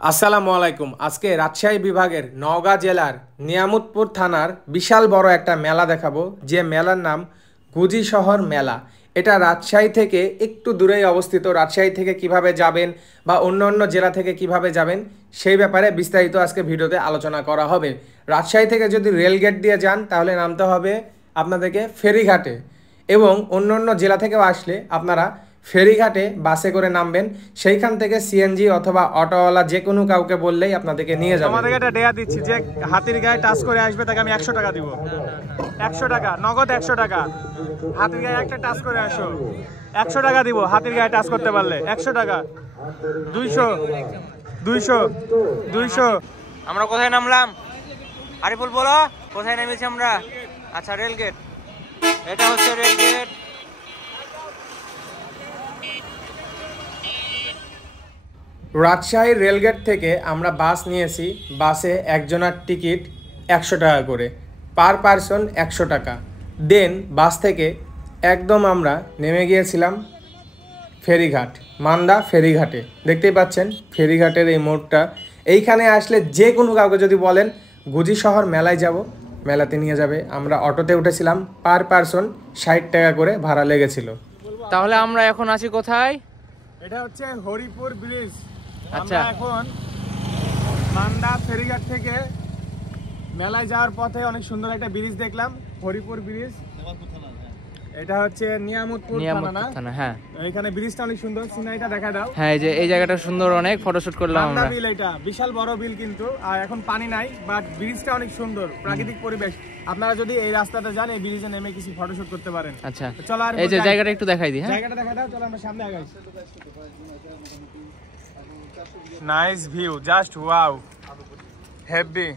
আসসালামু আলাইকুম। আজকে রাজশাহী বিভাগের নওগাঁ জেলার নিয়ামতপুর থানার বিশাল বড় একটা মেলা দেখাবো, যে মেলার নাম গুজি শহর মেলা। এটা রাজশাহী থেকে একটু দূরেই অবস্থিত। রাজশাহী থেকে কিভাবে যাবেন বা অন্য অন্য জেলা থেকে কিভাবে যাবেন সেই ব্যাপারে বিস্তারিত আজকে ভিডিওতে আলোচনা করা হবে। রাজশাহী থেকে যদি রেলগেট দিয়ে যান তাহলে নামতে হবে আপনাদেরকে ফেরিঘাটে, এবং অন্য অন্য জেলা থেকেও আসলে আপনারা ফেরিঘাটে বাসে করে নামবেন। সেইখান থেকে সিএনজি অথবা অটোওয়ালা যে কোনো কাউকে বললেই আপনাদেরকে নিয়ে যাবে। তোমাদেরকে একটা ডেয়া দিচ্ছি, যে হাতির গায়ে টাচ করে আসবে তাকে আমি 100 টাকা দিব। 100 টাকা নগদ, 100 টাকা। হাতির গায়ে একটা টাচ করে আসো, 100 টাকা দিব। হাতির গায়ে টাচ করতে পারলে 100 টাকা। 200 200 200। আমরা কোথায় নামলাম? আরিফুল বলো, কোথায় নেমেছি আমরা? আচ্ছা, রেলগেট। এটা হচ্ছে রেলগেট। রাজশাহী রেলগেট থেকে আমরা বাস নিয়েছি। বাসে একজনের টিকিট 100 টাকা করে, পার পারসন 100 টাকা। দেন বাস থেকে একদম আমরা নেমে গিয়েছিলাম ফেরিঘাট, মান্দা ফেরিঘাটে। দেখতেই পাচ্ছেন ফেরিঘাটের এই মোড়টা। এইখানে আসলে যে কোনো কাউকে যদি বলেন গুজি শহর মেলায় যাব, মেলাতে নিয়ে যাবে। আমরা অটোতে উঠেছিলাম, পার পারসন 60 টাকা করে ভাড়া লেগেছিল। তাহলে আমরা এখন আছি কোথায়? এটা হচ্ছে হরিপুর ব্রিজ। আচ্ছা, আমরা এখন মান্দা ফেরিঘাট থেকে মেলায় যাওয়ার পথে অনেক সুন্দর একটা ব্রিজ দেখলাম, হরিপুর ব্রিজ। এটা হচ্ছে নিয়ামতপুর থানা। হ্যাঁ, এখানে ব্রিজটা অনেক সুন্দর, সিনারিটা দেখা দাও। হ্যাঁ, এই যে এই জায়গাটা সুন্দর, অনেক ফটোশুট করলাম আমরা। বিল, এটা বিশাল বড় বিল কিন্তু, আর এখন পানি নাই, বাট ব্রিজটা অনেক সুন্দর, প্রাকৃতিক পরিবেশ। আপনারা যদি এই রাস্তাটা যান, এই ব্রিজে নেমে কিছু ফটোশুট করতে পারেন। আচ্ছা, চলো আর এই যে জায়গাটা একটু দেখাই দিই। হ্যাঁ, জায়গাটা দেখা দাও, চলো আমরা সামনে আগাই। Nice view, just wow, heavy.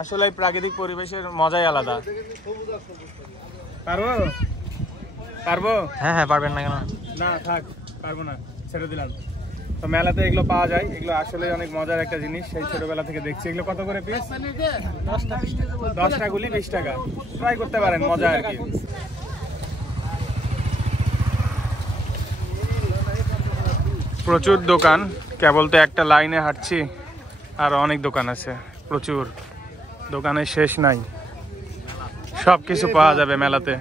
আসলে প্রাকৃতিক পরিবেশের মজাই আলাদা। পারবো পারবো? হ্যাঁ হ্যাঁ, পারবেন না কেন? না থাক, পারবো না, ছেড়ে দিলাম। তো মেলাতে এগুলো পাওয়া যায়, এগুলো আসলে অনেক মজার একটা জিনিস। সেই ছোটবেলা থেকে দেখছি। এগুলো কত করে পিস? 10টা গুলি 20 টাকা। ট্রাই করতে পারেন, মজা আর কি। প্রচুর দোকান, কেবল তো একটা লাইনে হাঁটছি, আর অনেক দোকান আছে, প্রচুর দোকানের শেষ নাই। সব কিছু পাওয়া যাবে মেলাতে।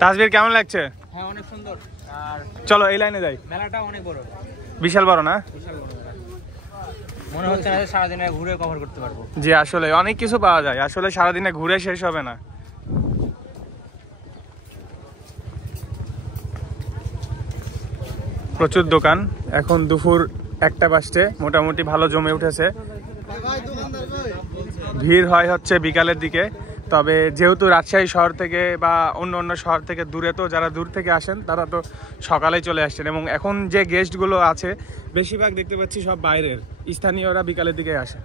তাসবির, কেমন লাগছে? হ্যাঁ, অনেক সুন্দর। আর চলো এই লাইনে যাই। মেলাটা অনেক বড়, বিশাল বড় না? বিশাল বড়। মনে হচ্ছে না সারাদিনে ঘুরে কভার করতে পারবো। জি, আসলে অনেক কিছু পাওয়া যায়, আসলে সারাদিনে ঘুরে শেষ হবে না। প্রচুর দোকান। এখন দুপুর 1টা বাজতে, মোটামুটি ভালো জমে উঠেছে। ভিড় হচ্ছে বিকালের দিকে। তবে যেহেতু রাজশাহী শহর থেকে বা অন্য অন্য শহর থেকে দূরে, তো যারা দূর থেকে আসেন তারা তো সকালেই চলে আসছেন। এবং এখন যে গেস্টগুলো আছে বেশিরভাগ দেখতে পাচ্ছি সব বাইরের, স্থানীয়রা বিকালের দিকে আসে।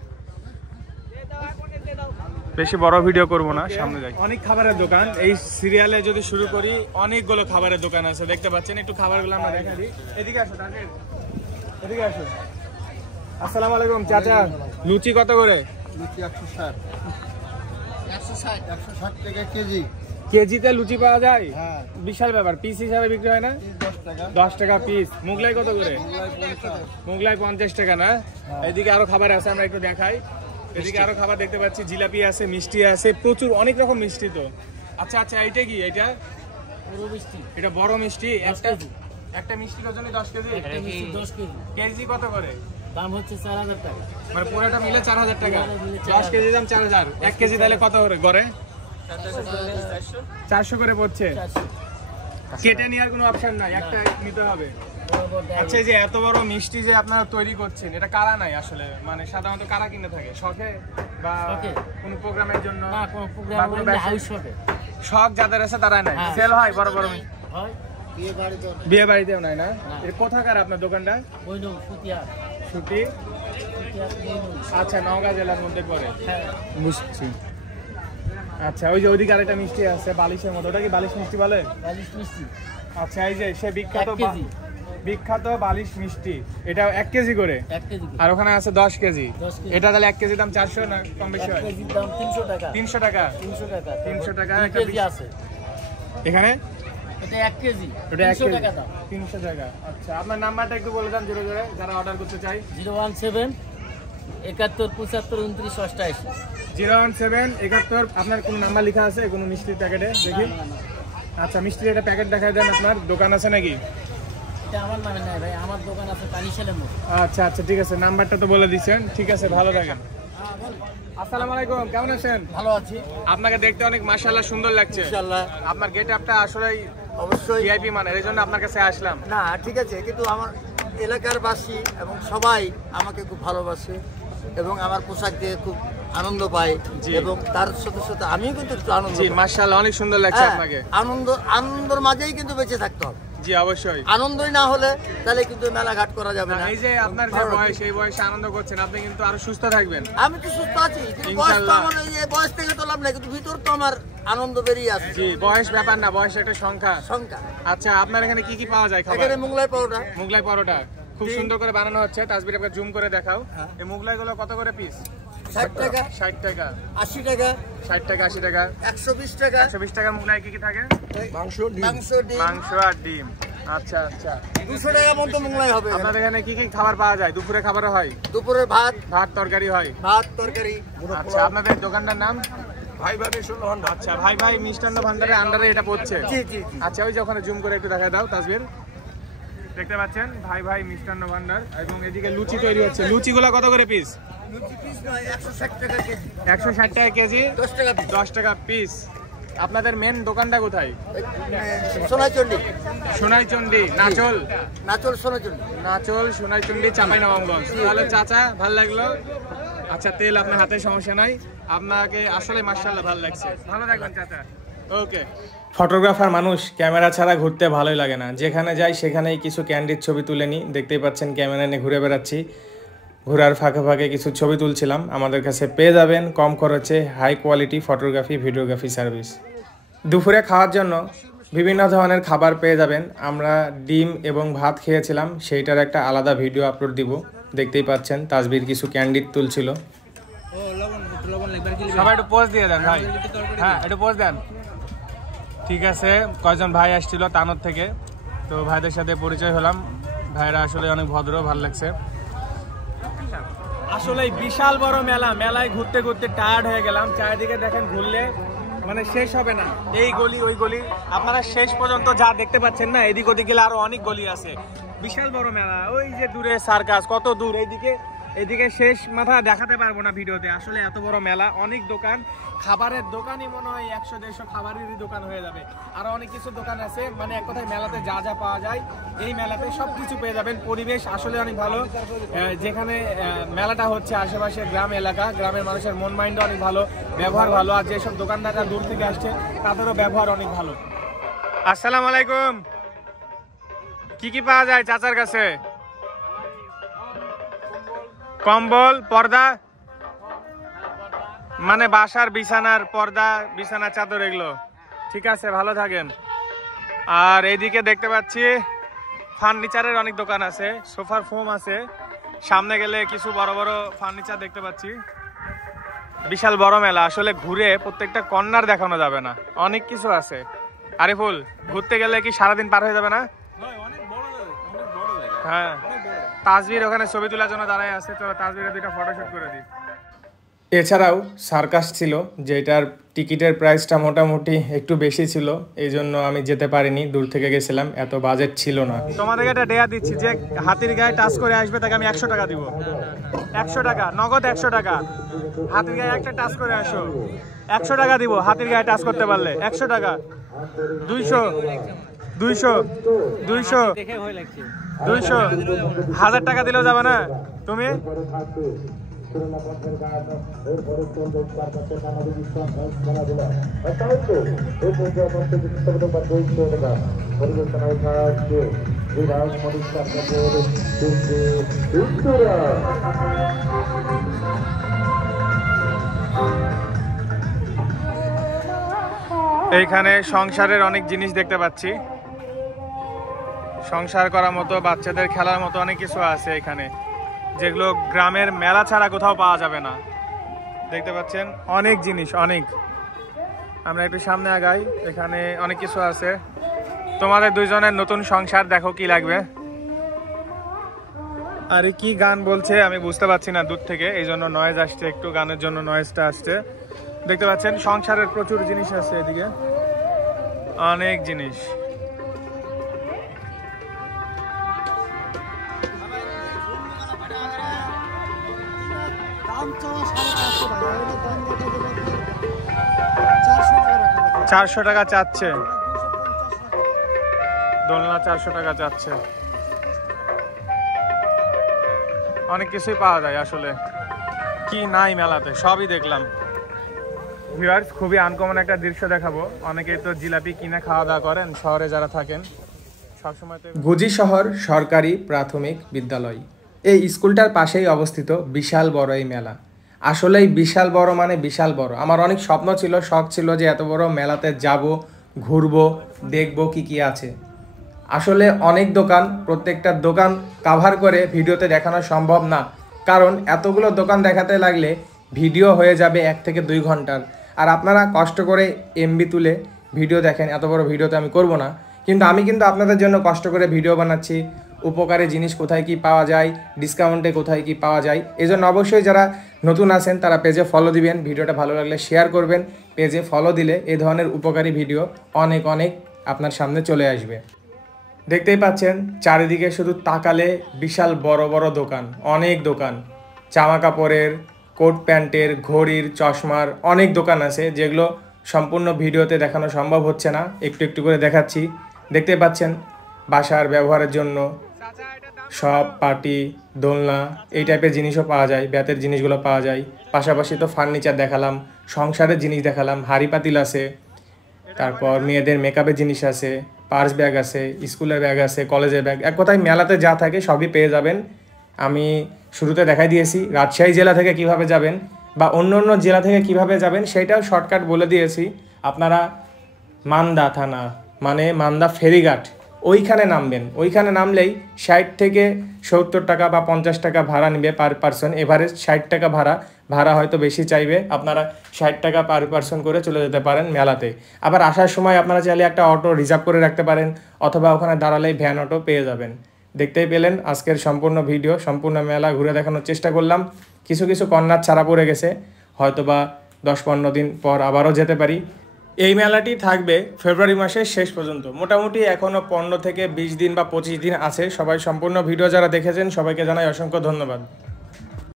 বেশি বড় ভিডিও করব না, সামনে যাই। অনেক খাবারের দোকান, এই সিরিয়ালে যদি শুরু করি অনেকগুলো খাবারের দোকান আছে, দেখতে পাচ্ছেন। একটু খাবারগুলো আমরা দেখা দিই। এদিকে আসো, এদিকে আসো। আসসালামু আলাইকুম চাচা, লুচি কত করে? লুচি 160 টাকা কেজি। কেজিতে লুচি পাওয়া যায়? হ্যাঁ, বিশাল ব্যাপার। পিস হিসাবে বিক্রি হয় না? 10 টাকা পিস। মোগলাই কত করে? মোগলাই 50 টাকা না? এদিকে আরো খাবার আছে, আমরা একটু দেখাই। এদিকে আরো খাবার দেখতে পাচ্ছি, জিলাপি আছে, মিষ্টি আছে, প্রচুর, অনেক রকম মিষ্টি। তো আচ্ছা আচ্ছা, এইটা কি? এটা বড় মিষ্টি। এটা বড় মিষ্টি। একটা মিষ্টির ওজন 10 কেজি। 10 কেজি। কেজি কত করে? দাম হচ্ছে 4000 টাকা। মানে পুরোটা মিলে 4000 টাকা। 10 কেজি দাম 4000। 1 কেজি তাহলে কত করে গড়ে? 400 করে পড়ছে। কেটে নেওয়ার কোনো অপশন নাই, একটা নিতে হবে। আচ্ছা, এই যে এত বড় মিষ্টি যে আপনারা তৈরি করছেন, এটা কারা নাই আসলে? মানে সাধারণত কারা কিনে থাকে? শখে বা কোনো প্রোগ্রামের জন্য? না, কোনো প্রোগ্রাম না, হাউস শপে। শখ যাদের আছে তারাই নাই। সেল হয় বড় বড় মিষ্টি? হয়, বিয়ে বাড়িতেও নাই না? এটা কোথাকার আপনার দোকানটা? বইনং সুতিয়া। ছুটি? আচ্ছা, নওগাঁ জেলার মধ্যে পড়ে। হ্যাঁ, বুঝছি। আচ্ছা, ওই যে ওইদিকে আরেকটা মিষ্টি আছে বালিশের মতো, ওটা কি বালিশ মিষ্টি বলে? বালিশ মিষ্টি। আচ্ছা, এই যে সে বিখ্যাত 1 কেজি। বিখ্যাত বালিশ মিষ্টি, এটা 1 কেজি করে। 1 কেজি। আর ওখানে আছে 10 কেজি। এটা তাহলে 1 কেজি দাম 400 না কম বেশি হয়? 1 কেজির দাম 300 টাকা। 300 টাকা। 300 টাকা। 300 টাকা 2 একটা কেজি আছে এখানে। এটা 1 কেজি এটা 300 টাকা দাম। 300 টাকা। আচ্ছা, আপনার নাম্বারটা একটু বলে দেন জোরে জোরে যারা অর্ডার করতে চাই। 017 71 75 29 88। 017 71। আপনার কোনো নাম্বার লেখা আছে কোনো মিষ্টির প্যাকেটে দেখি? আচ্ছা, মিষ্টির একটা প্যাকেট দেখাই দেন। আপনার দোকান আছে নাকি? এটা আমার নামে নাই ভাই, আমার দোকান আছে পানিশালের মোড়। আচ্ছা আচ্ছা, ঠিক আছে, নাম্বারটা তো বলে দিচ্ছেন। ঠিক আছে, ভালো থাকেন। আসসালামু আলাইকুম, কেমন আছেন? ভালো আছি আপনাকে দেখতে অনেক মাশাআল্লাহ সুন্দর লাগছে। ইনশাআল্লাহ। আপনার গেটআপটা আসলেই অবশ্যই ভিআইপি মানের, এই জন্য আপনার কাছে আসলাম। না, ঠিক আছে, কিন্তু আমার এলাকার বাসী এবং সবাই আমাকে খুব ভালোবাসে এবং আমার পোশাক দিয়ে খুব আনন্দ পায় জি। এবং তার সাথে সাথে আমিও কিন্তু একটু আনন্দ জি পাই। মাশাআল্লাহ, অনেক সুন্দর লাগছে হ্যাঁ, আপনাকে। আনন্দর মাঝেই কিন্তু বেঁচে থাকতে হবে। জি অবশ্যই। আনন্দই না হলে তাহলে কিন্তু মেলাঘাট করা যাবে না। এই যে আপনার যে বয়স, এই বয়সে আনন্দ করছেন, আপনি কিন্তু আরো সুস্থ থাকবেন। আমি তো সুস্থ আছি, কিন্তু বয়স তো ইনশাআল্লাহ। আমার এই বয়স থেকে তো লাভ নাই, কিন্তু ভিতর তো আমার আনন্দ বেরিয়ে আসছে। জি, বয়স ব্যাপার না, বয়স একটা সংখ্যা। শঙ্কা আচ্ছা, আপনার এখানে কি কি পাওয়া যায় খাবার? এখানে মোগলাই পাউডার মুগলাই পরোটা খুব সুন্দর করে বানানো হচ্ছে। তাসবির আপনাকে জুম করে দেখাও। এই মুগলাই গুলো কত করে পিস? 60 টাকা 60 টাকা 80 টাকা 60 টাকা 80 টাকা 120 টাকা 120 টাকার মুগলাই কি কি থাকে? মাংস ডিম মাংস আর ডিম। আচ্ছা আচ্ছা, 200 টাকা মতো মোগলাই হবে। আপনাদের এখানে কি কি খাবার পাওয়া যায়? দুপুরে খাবার হয়? দুপুরে ভাত তরকারি হয়? তরকারি। আচ্ছা, আপনাদের দোকানটার নাম? ভাই ভাই মিষ্টান্ন ভান্ডার। আচ্ছা, ভাই ভাই মিষ্টান্ন ভান্ডারের আন্ডারে এটা পড়ছে? জি জি জি। আচ্ছা, ওই যে ওখানে জুম করে একটু দেখা দাও তাসবির। দেখতে পাচ্ছেন ভাই ভাই মিষ্টান্ন ভান্ডার, এবং এদিকে লুচি তৈরি হচ্ছে। লুচিগুলো কত করে পিস? লুচি পিস নয়, 160 টাকা কেজি। 160 টাকা কেজি, 10 টাকা পিস। 10 টাকা পিস। আপনাদের মেন দোকানটা কোথায়? সোনাইচন্ডী সোনাইচন্ডী নাচল সোনাইচন্ডী। নাচল সোনাইচন্ডী চাঁপাইনবাবগঞ্জ। তাহলে চাচা ভালো লাগলো। আচ্ছা, তেল আপনার হাতে, সমস্যা নাই। আপনাকে আসলে মাশাআল্লাহ ভালো লাগছে। ভালো থাকবেন চাচা। ওকে। ফটোগ্রাফার মানুষ ক্যামেরা ছাড়া ঘুরতে ভালোই লাগে না। যেখানে যাই সেখানেই কিছু ক্যান্ডিড ছবি তুলে নিই। দেখতেই পাচ্ছেন ক্যামেরা নিয়ে ঘুরে বেড়াচ্ছি। ঘোরার ফাঁকে ফাঁকে কিছু ছবি তুলছিলাম। আমাদের কাছে পেয়ে যাবেন কম খরচে high quality photography videography service. দুপুরে খাওয়ার জন্য বিভিন্ন ধরনের খাবার পেয়ে যাবেন। আমরা ডিম এবং ভাত খেয়েছিলাম, সেইটার একটা আলাদা ভিডিও আপলোড দিব। দেখতেই পাচ্ছেন তাসবির কিছু ক্যান্ডিড তুলছিল। সবাই একটু পোজ দিয়ে দেন ভাই। হ্যাঁ, একটু পোজ দেন। ঠিক আছে, কয়জন ভাই আসছিল তানোর থেকে, তো ভাইদের সাথে পরিচয় হলাম। ভাইরা আসলে অনেক ভদ্র, ভালো লাগছে। আসলে বিশাল বড় মেলা, মেলায় ঘুরতে ঘুরতে টায়ার্ড হয়ে গেলাম। চারিদিকে দেখেন, ঘুরলে মানে শেষ হবে না। এই গলি ওই গলি, আপনারা শেষ পর্যন্ত যা দেখতে পাচ্ছেন না, এদিক ওদিক গেলে আরো অনেক গলি আছে। বিশাল বড় মেলা। ওই যে দূরে সার্কাস, কত দূর, এদিকে শেষ মাথা দেখাতে পারবো না ভিডিওতে। আসলে এত বড় মেলা, অনেক দোকান, খাবারের দোকানই মনে হয় 100-150 খাবারেরই দোকান হয়ে যাবে। আরো অনেক কিছু দোকান আছে। মানে এক কথায় মেলাতে যা যা পাওয়া যায় এই মেলাতে সবকিছু পেয়ে যাবেন। পরিবেশ আসলে অনেক ভালো। যেখানে মেলাটা হচ্ছে আশেপাশে গ্রাম এলাকা, গ্রামের মানুষের মন মাইন্ডও অনেক ভালো, ব্যবহার ভালো। আর যেসব দোকানদাররা দূর থেকে আসছে তাদেরও ব্যবহার অনেক ভালো। আসসালামু আলাইকুম, কি কি পাওয়া যায় চাচার কাছে? কম্বল, পর্দা, মানে বাসার বিছানার পর্দা, বিছানার চাদর, এগুলো। ঠিক আছে, ভালো থাকেন। আর এইদিকে দেখতে পাচ্ছি ফার্নিচারের অনেক দোকান আছে, সোফার ফোম আছে। সামনে গেলে কিছু বড় বড় ফার্নিচার দেখতে পাচ্ছি। বিশাল বড় মেলা, আসলে ঘুরে প্রত্যেকটা কর্নার দেখানো যাবে না, অনেক কিছু আছে। আরিফুল, ঘুরতে গেলে কি সারাদিন পার হয়ে যাবে না? হ্যাঁ, তাসবির ওখানে ছবি তোলার জন্য দাঁড়ায় আছে। চলো তাসবিরের দুইটা ফটোশুট করে দিই। এছাড়াও সার্কাস ছিল, যেটার টিকিটের প্রাইসটা মোটামুটি একটু বেশি ছিল, এই জন্য আমি যেতে পারিনি, দূর থেকে গেছিলাম, এত বাজেট ছিল না। তোমাদেরকে একটা ডেয়া দিচ্ছি, যে হাতির গায়ে টাচ করে আসবে তাকে আমি 100 টাকা দিব। 100 টাকা নগদ, 100 টাকা। হাতির গায়ে একটা টাচ করে আসো, 100 টাকা দিব। হাতির গায়ে টাচ করতে পারলে 100 টাকা। 200 200 200 200 1000 টাকা দিলেও যাবে না তুমি? এইখানে সংসারের অনেক জিনিস দেখতে পাচ্ছি। সংসার করার মতো, বাচ্চাদের খেলার মতো অনেক কিছু আছে এখানে, যেগুলো গ্রামের মেলা ছাড়া কোথাও পাওয়া যাবে না। দেখতে পাচ্ছেন অনেক জিনিস, অনেক। আমরা একটু সামনে আগাই, এখানে অনেক কিছু আছে। তোমাদের দুইজনের নতুন সংসার দেখো কি লাগবে। আরে কি গান বলছে আমি বুঝতে পারছি না দূর থেকে, এই জন্য নয়েজ আসছে, একটু গানের জন্য নয়েজটা আসছে। দেখতে পাচ্ছেন সংসারের প্রচুর জিনিস আছে এদিকে, অনেক জিনিস। টাকা চাচ্ছে দোলনা, 400 টাকা চাচ্ছে। অনেক কিছুই পাওয়া যায় আসলে, কি নাই মেলাতে সবই দেখলাম। ভিউয়ার্স, খুবই আনকমন একটা দৃশ্য দেখাবো। অনেকেই তো জিলাপি কিনে খাওয়া দাওয়া করেন শহরে যারা থাকেন সবসময়। গুজি শহর সরকারি প্রাথমিক বিদ্যালয়, এই স্কুলটার পাশেই অবস্থিত বিশাল বড় এই মেলা। আসলেই বিশাল বড় মানে বিশাল বড়। আমার অনেক স্বপ্ন ছিল, শখ ছিল যে এত বড় মেলাতে যাব, ঘুরবো, দেখবো কি কি আছে। আসলে অনেক দোকান, প্রত্যেকটা দোকান কাভার করে ভিডিওতে দেখানো সম্ভব না, কারণ এতগুলো দোকান দেখাতে লাগলে ভিডিও হয়ে যাবে 1 থেকে 2 ঘন্টার। আর আপনারা কষ্ট করে এমবি তুলে ভিডিও দেখেন, এত বড় ভিডিওতে আমি করব না। কিন্তু আমি আপনাদের জন্য কষ্ট করে ভিডিও বানাচ্ছি, উপকারী জিনিস কোথায় কি পাওয়া যায়, ডিসকাউন্টে কোথায় কি পাওয়া যায়। এই জন্য অবশ্যই যারা নতুন আছেন তারা পেজে ফলো দিবেন, ভিডিওটা ভালো লাগলে শেয়ার করবেন। পেজে ফলো দিলে এই ধরনের উপকারী ভিডিও অনেক অনেক আপনার সামনে চলে আসবে। দেখতেই পাচ্ছেন চারিদিকে শুধু তাকালে বিশাল বড় বড় দোকান, অনেক দোকান, জামা কাপড়ের, কোট প্যান্টের, ঘড়ির, চশমার অনেক দোকান আছে, যেগুলো সম্পূর্ণ ভিডিওতে দেখানো সম্ভব হচ্ছে না, একটু একটু করে দেখাচ্ছি। দেখতে পাচ্ছেন বাসার ব্যবহারের জন্য সব পাটি, দোলনা এই টাইপের জিনিসও পাওয়া যায়, বেতের জিনিসগুলো পাওয়া যায়। পাশাপাশি তো ফার্নিচার দেখালাম, সংসারের জিনিস দেখালাম, হাঁড়ি পাতিল আছে, তারপর মেয়েদের মেকআপের জিনিস আছে, পার্স ব্যাগ আছে, স্কুলের ব্যাগ আছে, কলেজের ব্যাগ। এক কথায় মেলাতে যা থাকে সবই পেয়ে যাবেন। আমি শুরুতে দেখাই দিয়েছি রাজশাহী জেলা থেকে কিভাবে যাবেন বা অন্য অন্য জেলা থেকে কিভাবে যাবেন সেটাও শর্টকাট বলে দিয়েছি। আপনারা মান্দা থানা মানে মান্দা ফেরিঘাট ওইখানে নামবেন। ওইখানে নামলেই 60 থেকে 70 টাকা বা 50 টাকা ভাড়া নেবে পার পারসন। এভারেজ 60 টাকা ভাড়া হয়তো বেশি চাইবে, আপনারা 60 টাকা পার পারসন করে চলে যেতে পারেন মেলাতে। আবার আসার সময় আপনারা চাইলে একটা অটো রিজার্ভ করে রাখতে পারেন, অথবা ওখানে দাঁড়ালেই ভ্যান অটো পেয়ে যাবেন। দেখতেই পেলেন আজকের সম্পূর্ণ ভিডিও, সম্পূর্ণ মেলা ঘুরে দেখানোর চেষ্টা করলাম। কিছু কিছু কর্নার ছাড়া পড়ে গেছে, হয়তোবা 10-15 দিন পর আবারও যেতে পারি। এই মেলাটি থাকবে ফেব্রুয়ারি মাসের শেষ পর্যন্ত। মোটামুটি এখনও 15 থেকে 20 দিন বা 25 দিন আছে। সবাই সম্পূর্ণ ভিডিও যারা দেখেছেন সবাইকে জানাই অসংখ্য ধন্যবাদ।